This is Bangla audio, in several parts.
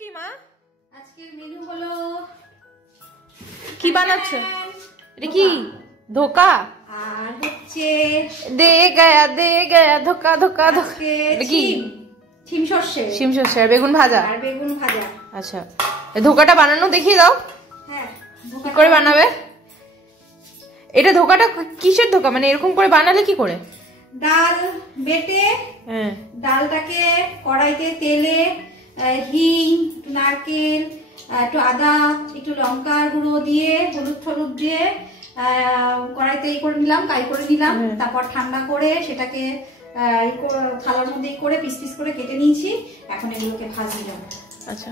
কি মা? আজকের মেনু হলো কি বানাচ্ছ? এটা কি? ধোকা। আর হচ্ছে দে গায়া ধোকা ধোকা ধোকা। এটা কি? শিম সর্ষে। শিম সর্ষে আর বেগুন ভাজা। আর বেগুন ভাজা। আচ্ছা, এই ধোকাটা বানানো দেখিয়ে দাও। হ্যাঁ, কি করে বানাবে? এটা ধোকাটা কিসের ধোকা? মানে এরকম করে বানালে কি করে? ডাল বেটে, হ্যাঁ, ডালটাকে কড়াইতে তেলে হিং, নারকেল, একটু আদা, একটু লঙ্কার গুঁড়ো দিয়ে, হলুদ টলুদ দিয়ে কড়াইতে করে নিলাম, কাই করে নিলাম। তারপর ঠান্ডা করে সেটাকে থালার মধ্যে করে পিস পিস করে কেটে নিয়েছি। এখন এগুলোকে ভাজি দেব। আচ্ছা,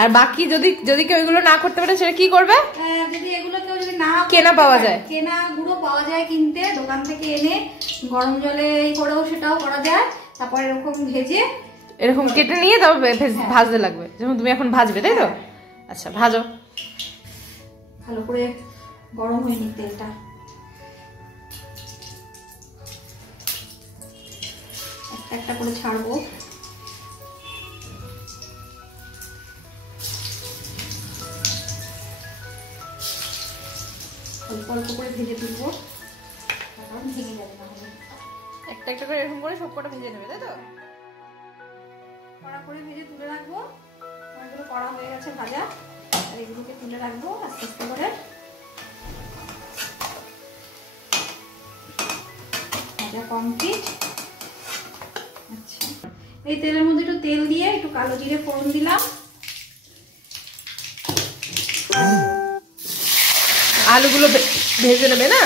আর বাকি যদি কেউ এগুলো না করতে পারে সেটা কি করবে? যদি এগুলো কেউ যদি না কেনা পাওয়া যায়, কেনা গুঁড়ো পাওয়া যায় কিনতে, দোকান থেকে এনে গরম জলে করেও সেটাও করা যায়। তারপর এরকম ভেজে এরকম কেটে নিয়ে তবে ভাজতে লাগবে, যেমন তুমি এখন ভাজবে, তাই তো? আচ্ছা, ভাজো। ভালো করে গরম হয়ে নি তেলটা। একটা একটা করে ছাড়বো। অল্প অল্প করে ভেজে তুলবো, ভেঙে যাবে না হলে। একটা একটা করে এরকম করে সবকটা ভেজে নেবে, তাই তো? কড়া করে ভেজে তুলে রাখবো। অনেকগুলো কড়া হয়ে গেছে ভাজা, আর এগুলোকে তুলে রাখবো আস্তে আস্তে করে। ভাজা কমপ্লিট। আচ্ছা, এই তেলের মধ্যে একটু তেল দিয়ে একটু কালো জিরে ফোড়ন দিলাম। আলুগুলো ভেজে নেবে না?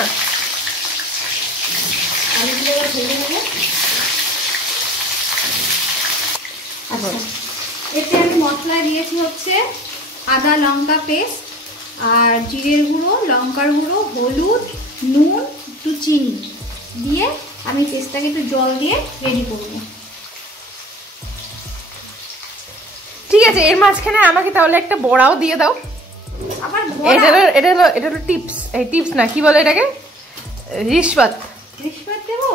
আলুগুলো ভেজে নেবো। আচ্ছা, এতে আমি মশলায় দিয়েছি হচ্ছে আদা লঙ্কা পেস্ট, আর জিরের গুঁড়ো, লঙ্কার গুঁড়ো, হলুদ, নুন, একটু চিনি দিয়ে আমি পেস্টটাকে একটু জল দিয়ে রেডি করবো। ঠিক আছে, এর মাঝখানে আমাকে তাহলে একটা বড়াও দিয়ে দাও। আবার এটা হলো টিপস। এই টিপস না, কি বলে এটাকে? রিশওয়াত। রিশওয়াত দেবো?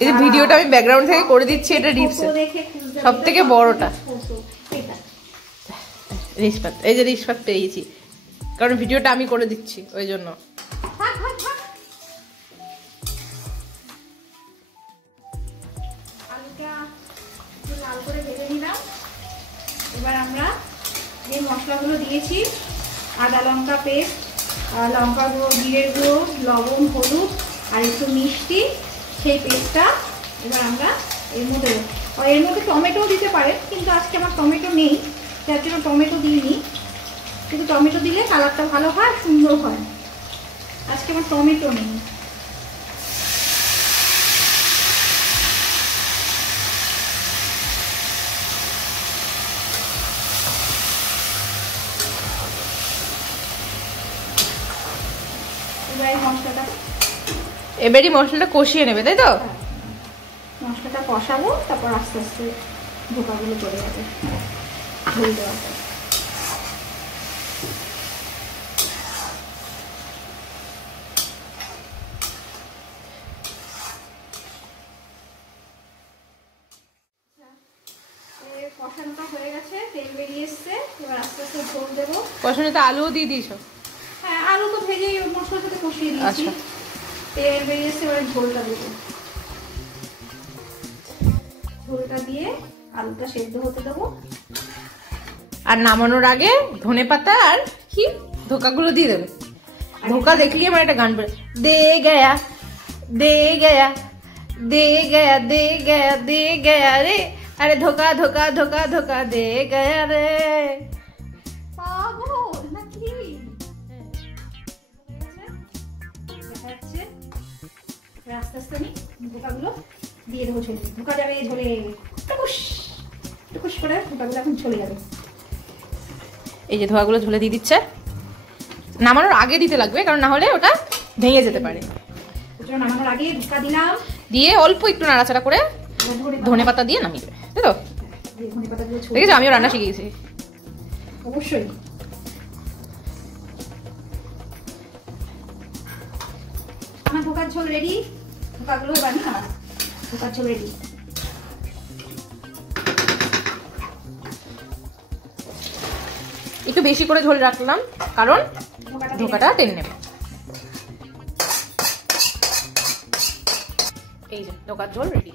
এই যে ভিডিওটা আমি ব্যাকগ্রাউন্ড থেকে করে দিচ্ছি, এটা টিপস। সবথেকে বড়টা রিশওয়াত। এই যে রিশওয়াত পেয়েছি, কারণ ভিডিওটা আমি করে দিচ্ছি, ওই জন্য। আলুটা লাল করে ভেজে নিলাম। এবার আমরা যে মশলাগুলো দিয়েছি, আদা লঙ্কা পেস্ট, লঙ্কা গুঁড়ো, জিরের গুঁড়ো, লবণ, হলুদ আর একটু মিষ্টি, সেই পেস্টটা এবার আমরা এর মধ্যে টমেটোও দিতে পারেন, কিন্তু আজকে আমার টমেটো নেই, যার জন্য টমেটো দিইনি। কিন্তু টমেটো দিলে কালারটা ভালো হয়, সুন্দর হয়। আজকে আমার টমেটো নেই। এবারই মশলাটা কষিয়ে নেবে, তাই তো? মশলাটা কষাবো, তারপর আস্তে আস্তে ধোকাগুলো চলে যাবে ধুয়ে দেওয়ার পর। কষানোটা হয়ে গেছে, তেল বেরিয়ে এসছে। এবার আস্তে আস্তে ঝোল দেবো। কষানোতে আলুও দিয়ে দিয়েছো? হ্যাঁ, আলু তো ভেজে মশলার সাথে কষিয়ে দিয়েছি। তেল বেরিয়ে এসছে, এবার ঝোলটা দেবো। ঝোলটা দিয়ে আলুটা সেদ্ধ হতে দেবো। আর নামানোর আগে ধনেপাতা আর কি ধোকাগুলো দিয়ে দেবে। ধোকা দেখলি আমার একটা গান পড়ে, দে গয়া দে গয়া দে গয়া দে গয়া দে গয়া রে, আরে ধোকা ধোকা ধোকা ধোকা দে গয়া রে। পাগল নাকি? আস্তে আস্তে আমি ধোকাগুলো দিয়ে দেবো ঝোলে। ধোকা যাবে ঝোলে, টুকুস টুকুস করে ধোকাগুলো এখন চলে যাবে। এই যে ধোকাগুলো ঝোলে দিয়ে দিচ্ছে। নামানোর আগে দিতে লাগবে, কারণ না হলে ওটা ভেঙে যেতে পারে। নামানোর আগে ধোকা দিলাম, দিয়ে অল্প একটু নাড়াচাড়া করে ধনেপাতা দিয়ে নামিয়ে দেবে, তাই তো? দেখেছো, আমিও রান্না শিখে গেছি। অবশ্যই। আমার ধোকার ঝোল রেডি। ধোকাগুলো বানিয়ে আমার ধোকার ঝোল রেডি। একটু বেশি করে ঝোল রাখলাম কারণ ধোকাটা টেনে নেবে। এই যে ধোকার ঝোল রেডি।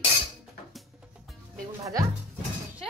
বেগুন ভাজা হচ্ছে।